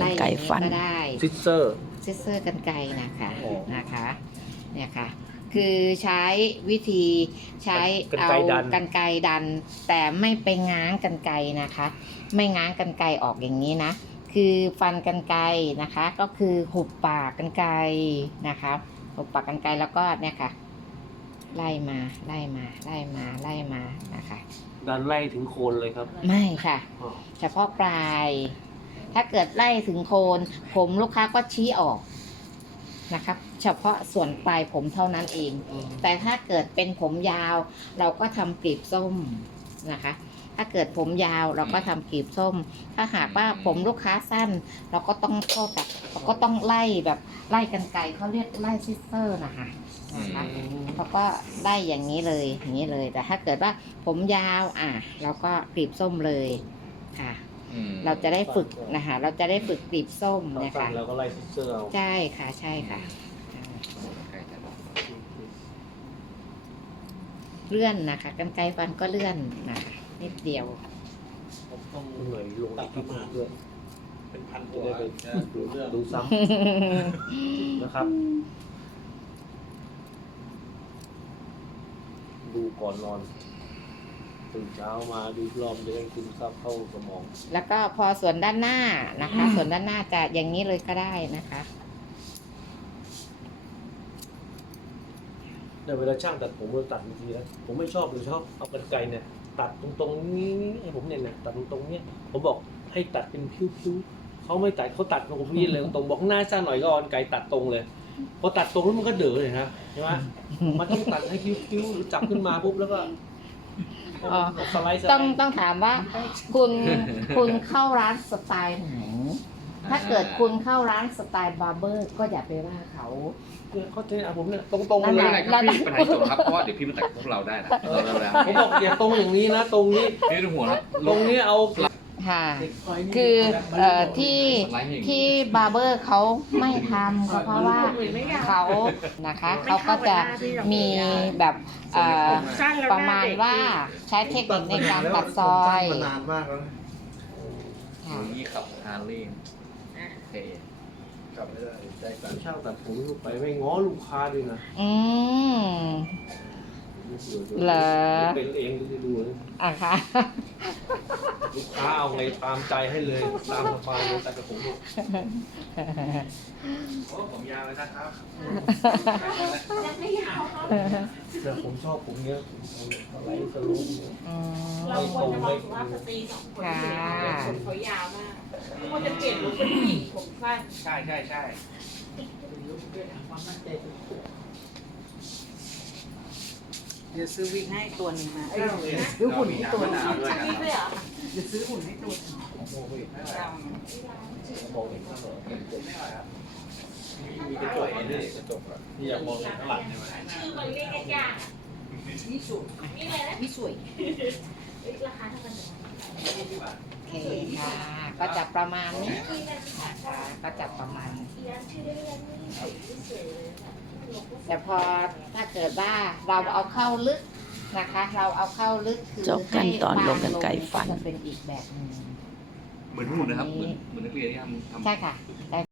กรรไกรฟัน ก็ได้ซิสเซอร์ ซิสเซอร์กันไกรนะคะโอ้นะคะเนี่ยค่ะ คือใช้วิธีใช้กรรเอาไกรดัน กันไกรดัน แต่ไม่ไปง้างกันไกรนะคะ ไม่ง้างกันไกรออกอย่างนี้นะ คือฟันกันไกรนะคะ ก็คือหุบปากกันไกรนะคะหุบปากกันไกรแล้วก็เนี่ยค่ะ ไล่มาไล่มาไล่มาไล่มานะคะ ดันไล่ถึงโคนเลยครับไม่ค่ะ อ๋อเฉพาะปลาย ถ้าเกิดไล่ถึงโคน ผมลูกค้าก็ชี้ออกนะครับ เฉพาะส่วนปลายผมเท่านั้นเอง แต่ถ้าเกิดเป็นผมยาว เราก็ทำกลีบส้มนะคะ ถ้าเกิดผมยาวเราก็ทำกลีบส้ม ถ้าหากว่าผมลูกค้าสั้น เราก็ต้องโทษแบบเราก็ต้องไล่แบบไล่กันไกลเขาเรียกไล่ซิสเตอร์นะคะนะคะเขาก็ได้อย่างนี้เลยอย่างนี้เลย แต่ถ้าเกิดว่าผมยาวอะเราก็กลีบส้มเลยค่ะ อืมเราจะได้ฝึกนะคะเราจะได้ฝึกกลีบส้มเรานะสั้คะนเราก็ไล่ซิสเซอร์เอาใช่ค่ะใช่ค่ะใกล้จะบอกเลื่อนนะคะกันไกลฟันก็เลื่อนนะคะ นิดเดียว ผมต้องหน่อยลงอีกทีด้วยเป็นพันจะตัวได้ไปจะดูเรื่องดูซ้ำนะครับ ดูก่อนนอน ตื่นเช้ามาดูอีกรอบจะได้ซึมซับเข้าสมอง แล้วก็พอส่วนด้านหน้านะคะ ส่วนด้านหน้าจะอย่างนี้เลยก็ได้นะคะ แต่เวลาช่างตัดผมเราตัดบางทีนะผมไม่ชอบเลยชอบเอากรรไกรเนี่ย ตัดตรงตรงๆนี้ให้ผมเนี่ยเนี่ยตัดตรงตรงๆเนี่ยผมบอกให้ตัดเป็นพิ้วๆเขาไม่ตัดเขาตัดตรงนี้เลยตรงบอกข้างหน้าสั้นหน่อยก็เอากรรไกรตัดตรงเลยพอตัดตรงแล้วมันก็เด๋อเลยนะใช่ไหมมันต้องตัดให้พิ้วๆหรือจับขึ้นมาปุ๊บแล้วก็ อ๋อ สไลด์สไลต้องด์ต้องถามว่า คุณคุณเข้าร้านสไตล์ไหน ถ้าเกิดคุณเข้าร้านสไตล์บาร์เบอร์ก็อย่าไปว่าเขา เนี่ยเขาจะเอาผมเนี่ยตรงๆนั่เลนยแหไม่ละเป็นไรครับพี่ปัญหาจบครับเพราะว่าเดี๋ยวพี่มาแต่งพวกเราได้นะเราเราแล้วผมบอกอย่าตรงอย่างนี้นะ ตรงนี้ พี่ต้องห่วงนะตรงนี้เอา ค่ะ คือเอ่อที่สไลด์อย่างนี้ที่บาร์เบอร์เขาไม่ทำก็เพราะว่าเขานะคะเขาก็จะมีแบบเอ่อประมาณว่าใช้เทคนิคในการตัดซอยมานานมากแล้วนะค่ะอย่างนี้ขับฮาร์เลย์เท่กลับไม่ได้ใจสั่นช่างตัดผมไปไม่ง้อลูกค้าด้วยนะ อืมเหรอเป็นเองก็จะดูนะอะค่ะ ลูกค้าเอาไงตามใจให้เลย ตามสบายเลยแต่กับผมเนี่ยโอ้ผมยาวเลยนะครับแต่ผมชอบผมเนี้ยผมอะไรสโลว์เนี่ยอืมเราควรจะบอกว่าสตรีสองคนที่ผมเขายาวมากควรจะเปลี่ยนลุคเป็นผู้หญิงผมสั้นใช่ใช่ใช่เดี๋ยวซื้อวิกให้ตัวหนึ่งนะเอ้ยซื้อหุ่นให้ตัวหนาด้วยอันนะนี้ด้วยเหรอ เดี๋ยวซื้อหุ่นให้ตัวหนึ่งมองเห็นข้างหลังมีกระจกอันนี้กระจกอะที่อยากมองเห็นข้างหลังใช่ไหมชื่อมันเรียกยากๆอะนี่สวยนี่เลยนะนี่สวยเอ้ยราคาเท่ากันโอเคค่ะ ก็จะประมาณนี้นะคะก็จะประมาณนี้อีร้านชื่อได้ยังไม่สวยเลยค่ะแต่พอถ้าเกิดว่าเราเอาเข้าลึก นะคะ เราเอาเข้าลึกคือจบขั้นตอนให้ลงกรรไกรฟัน จะเป็นอีกแบบหนึง เหมือนหุ่นนะครับ เหมือนเหมือนนักเรียนที่ทำทำ ใช่ค่ะเ